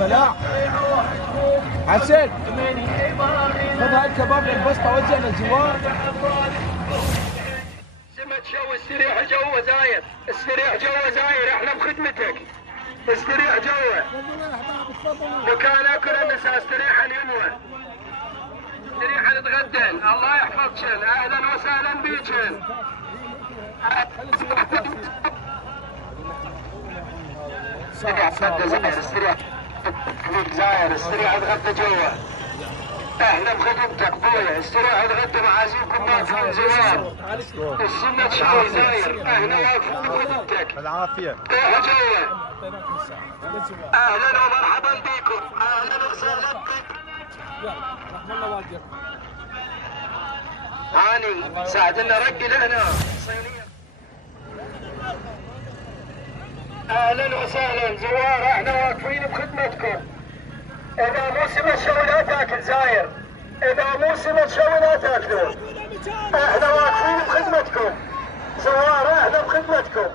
فلاح حسن خذ هاي الكباب للبسطه وجه للزوار. سمت شو استريح جوه زاير، استريح جوه زاير، احنا بخدمتك. استريح جوه. مكانك الناس استريح اليموه. استريح نتغدن، الله يحفظكن، اهلا وسهلا بيكن. استريح زاير، استريح زاير، استريح اتغدى جوا. احنا بخدمتك بويا، استريح اتغدى معازيمكم ما تكون زوار. السنة شوي زاير، احنا واقفين بخدمتك. بالعافية. روحوا جوا. اهلا ومرحبا بكم، اهلا وسهلا بكم. رحم الله والديك. هاني ساعدنا رقي لهنا صينية. اهلا وسهلا زوار، احنا واقفين بخدمتكم. اذا مو سمت شوي لا تاكل زاير، اذا مو سمت شوي لا تاكلون. احنا واقفين بخدمتكم زوار، احنا بخدمتكم.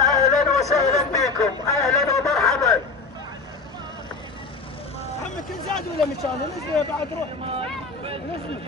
اهلا وسهلا بكم، اهلا ومرحبا. عمك زاد ولا مكانه؟ نزل بعد روح نزل.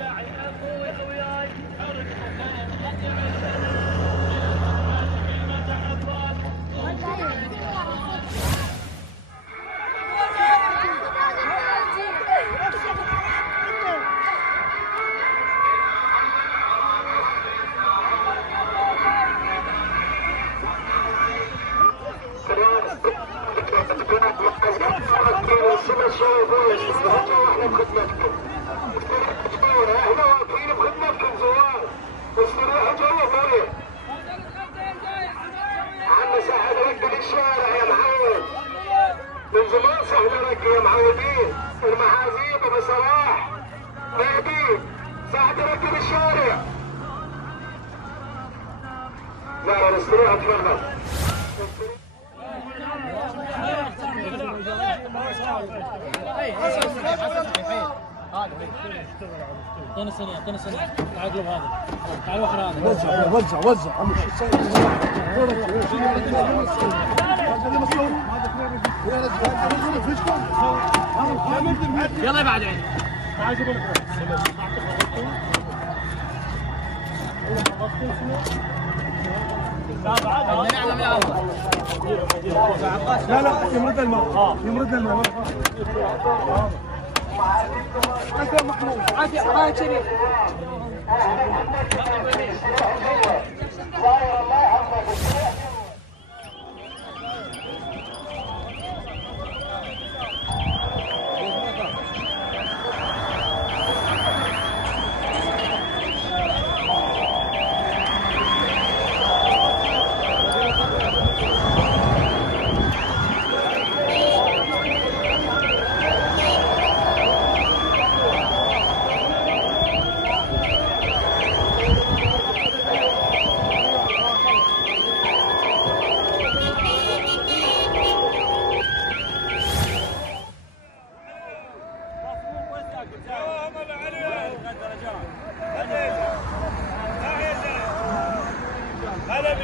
احنا بخدمتكم. احنا واقفين بخدمتكم زوار. استريحوا جوا بويا. عم سعد رقي للشارع يا معود. من زمان سهل رقي يا معودين. المحاذيب ابو صلاح. مهدي سعد رقي للشارع. زاير استريحوا تفضل. اعطينا سنه اعطينا سنه. تعال اقلب هذا، تعال وخر هذا. وزع عمي شو تسوي؟ يلا بعدين. تعال شوف لا لا يمرد الماء، يمرد الماء. عافية محمود، عافية هاي شريف. هلا